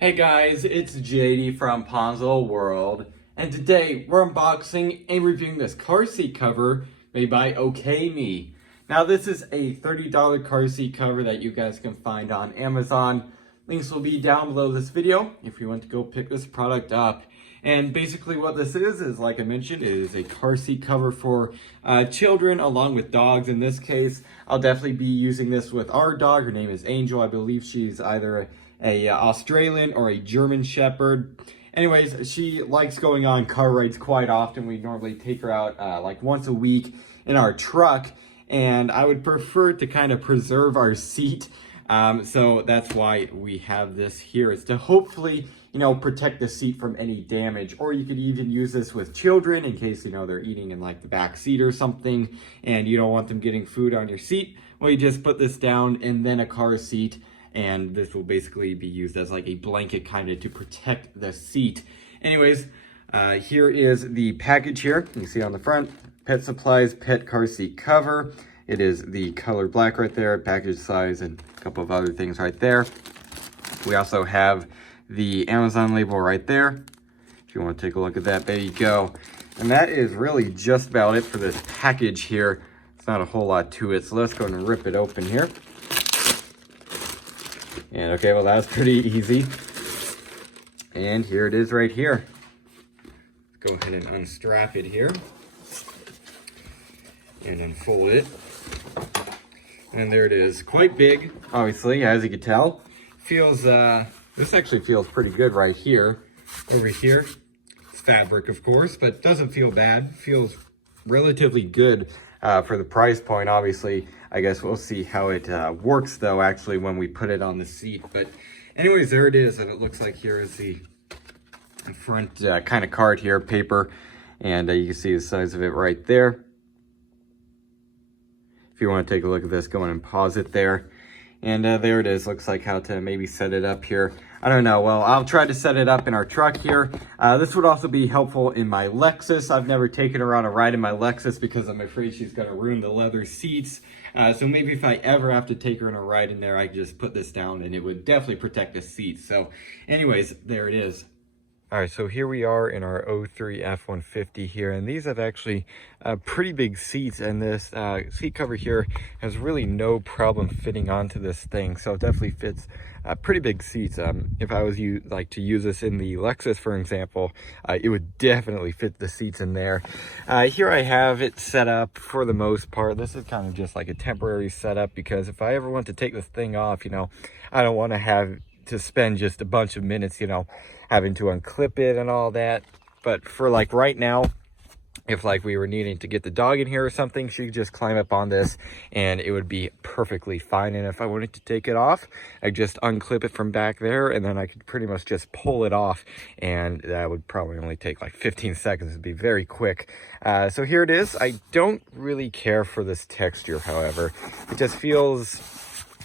Hey guys, it's JD from Ponzo World, and today we're unboxing and reviewing this car seat cover made by OKMEE. Now this is a $30 car seat cover that you guys can find on Amazon. Links will be down below this video if you want to go pick this product up. And basically what this is like I mentioned, it is a car seat cover for children along with dogs. In this case, I'll definitely be using this with our dog. Her name is Angel. I believe she's either a Australian or a German Shepherd. Anyways, she likes going on car rides quite often. We normally take her out like once a week in our truck, and I would prefer to kind of preserve our seat. So that's why we have this here, is to hopefully, protect the seat from any damage. Or you could even use this with children in case, they're eating in like the back seat or something and you don't want them getting food on your seat. Well, you just put this down and then a car seat, and this will basically be used as like a blanket kind of to protect the seat. Anyways, here is the package here. You can see on the front, pet supplies, pet car seat cover. It is the color black right there, package size, and a couple of other things right there. We also have the Amazon label right there. If you want to take a look at that, there you go. And that is really just about it for this package here. It's not a whole lot to it, so let's go and rip it open here. And okay, well, that's pretty easy. And here it is right here. Go ahead and unstrap it here. And unfold it. And there it is. Quite big, obviously, as you can tell. Feels, this actually feels pretty good right here. Over here, it's fabric, of course, but doesn't feel bad. Feels relatively good for the price point, obviously. I guess we'll see how it works, though, actually, when we put it on the seat. But anyways, there it is. And it looks like here is the front kind of card here, paper. And you can see the size of it right there. If you want to take a look at this, go in and pause it there. And there it is. Looks like how to maybe set it up here. I don't know. Well, I'll try to set it up in our truck here. This would also be helpful in my Lexus. I've never taken her on a ride in my Lexus because I'm afraid she's going to ruin the leather seats. So maybe if I ever have to take her on a ride in there, I can just put this down and it would definitely protect the seats. So anyways, there it is. All right, so here we are in our 03 F-150 here, and these have actually pretty big seats, and this seat cover here has really no problem fitting onto this thing, so it definitely fits pretty big seats. If I was to use this in the Lexus, for example, it would definitely fit the seats in there. Here I have it set up for the most part. This is kind of just like a temporary setup because if I ever want to take this thing off, I don't want to have to spend just a bunch of minutes, having to unclip it and all that. But for like right now, if like we were needing to get the dog in here or something, she could just climb up on this and it would be perfectly fine. And if I wanted to take it off, I just unclip it from back there and then I could pretty much just pull it off, and that would probably only take like 15 seconds. It'd be very quick. So here it is. I don't really care for this texture, however. It just feels,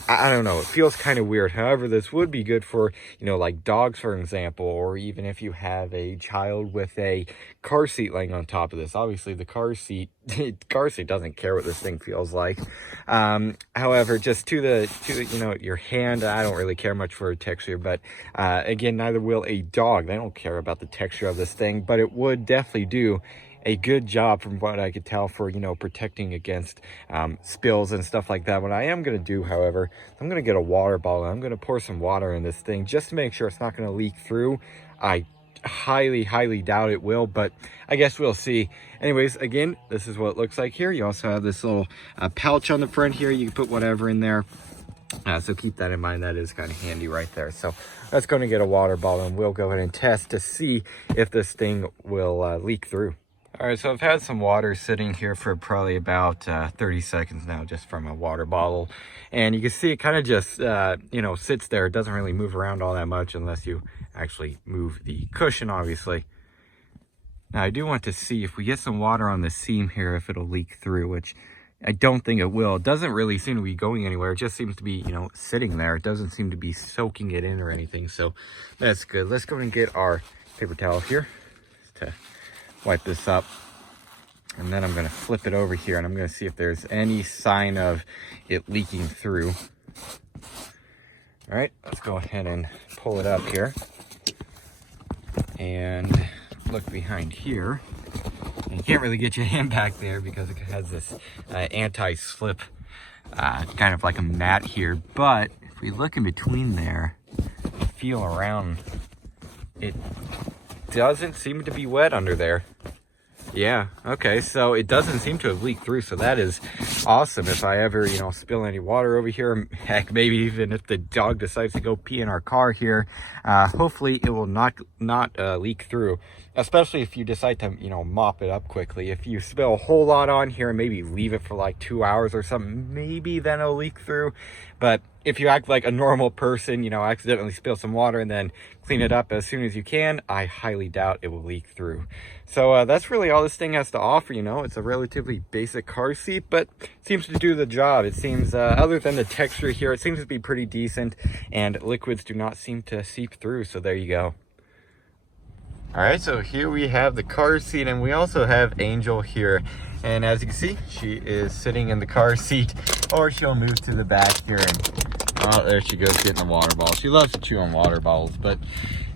I don't know, it feels kind of weird. However, this would be good for, like dogs, for example, or even if you have a child with a car seat laying on top of this. Obviously, the car seat doesn't care what this thing feels like. However, just to your hand, I don't really care much for texture, but again, neither will a dog. They don't care about the texture of this thing, but it would definitely do a good job from what I could tell for, protecting against spills and stuff like that. What I am going to do, however, I'm going to get a water bottle. I'm going to pour some water in this thing just to make sure it's not going to leak through. I highly doubt it will, but I guess we'll see. Anyways, again, this is what it looks like here. You also have this little pouch on the front here. You can put whatever in there. So keep that in mind. That is kind of handy right there. So let's go and get a water bottle and we'll go ahead and test to see if this thing will leak through. All right, so I've had some water sitting here for probably about 30 seconds now, just from a water bottle. And you can see it kind of just, sits there. It doesn't really move around all that much unless you actually move the cushion, obviously. Now, I do want to see if we get some water on the seam here, if it'll leak through, which I don't think it will. It doesn't really seem to be going anywhere. It just seems to be, sitting there. It doesn't seem to be soaking it in or anything, so that's good. Let's go and get our paper towel here to wipe this up, and then I'm going to flip it over here and I'm going to see if there's any sign of it leaking through. All right, let's go ahead and pull it up here and look behind here. And you can't really get your hand back there because it has this anti-slip kind of like a mat here. But if we look in between there, feel around, it doesn't seem to be wet under there. Yeah, okay, so it doesn't seem to have leaked through, so that is awesome. If I ever, you know, spill any water over here, heck, maybe even if the dog decides to go pee in our car here, hopefully it will not leak through, especially if you decide to, you know, mop it up quickly. If you spill a whole lot on here and maybe leave it for like 2 hours or something, maybe then it'll leak through. But if you act like a normal person, you know, accidentally spill some water and then clean it up as soon as you can, I highly doubt it will leak through. So that's really all this thing has to offer. You know, it's a relatively basic car seat, but seems to do the job. It seems, other than the texture here, it seems to be pretty decent, and liquids do not seem to seep through. So there you go. All right, so here we have the car seat, and we also have Angel here. And as you can see, she is sitting in the car seat, or she'll move to the back here, and oh, there she goes getting the water bottle. She loves to chew on water bottles, but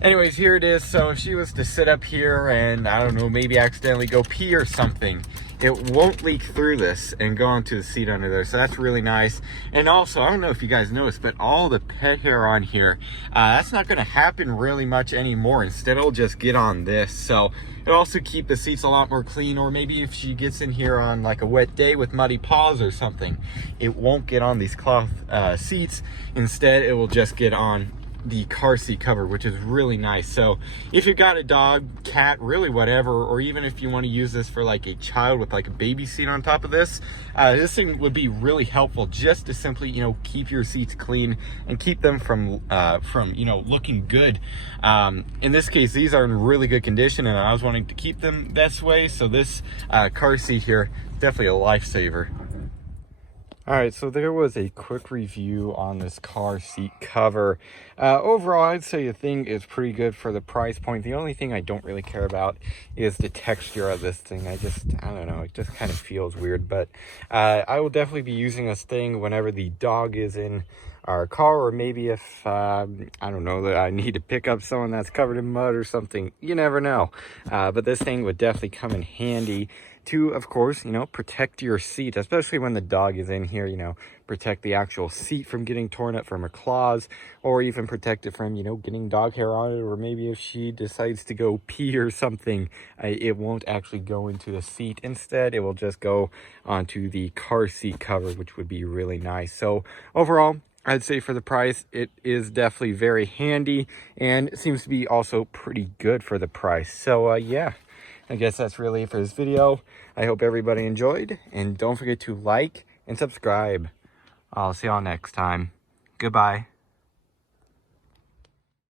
anyways, here it is. So if she was to sit up here and, I don't know, maybe accidentally go pee or something, it won't leak through this and go onto the seat under there. So that's really nice. And also, I don't know if you guys noticed, but all the pet hair on here, that's not going to happen really much anymore. Instead, it'll just get on this. So it'll also keep the seats a lot more clean. Or maybe if she gets in here on like a wet day with muddy paws or something, it won't get on these cloth seats. Instead, it will just get on the car seat cover, which is really nice. So if you got a dog, cat, really whatever, or even if you want to use this for like a child with like a baby seat on top of this, this thing would be really helpful just to simply, you know, keep your seats clean and keep them from you know, looking good. In this case, these are in really good condition, and I was wanting to keep them this way, so this car seat here, definitely a lifesaver. All right, so there was a quick review on this car seat cover. Overall, I'd say the thing is pretty good for the price point. The only thing I don't really care about is the texture of this thing. I don't know, it just kind of feels weird. But I will definitely be using this thing whenever the dog is in our car, or maybe if, I don't know, that I need to pick up someone that's covered in mud or something. You never know. But this thing would definitely come in handy to, of course, you know, protect your seat, especially when the dog is in here, you know, protect the actual seat from getting torn up from her claws, or even protect it from, you know, getting dog hair on it, or maybe if she decides to go pee or something, it won't actually go into the seat. Instead, it will just go onto the car seat cover, which would be really nice. So overall, I'd say for the price, it is definitely very handy, and it seems to be also pretty good for the price. So yeah, I guess that's really it for this video. I hope everybody enjoyed, and don't forget to like and subscribe. I'll see y'all next time. Goodbye.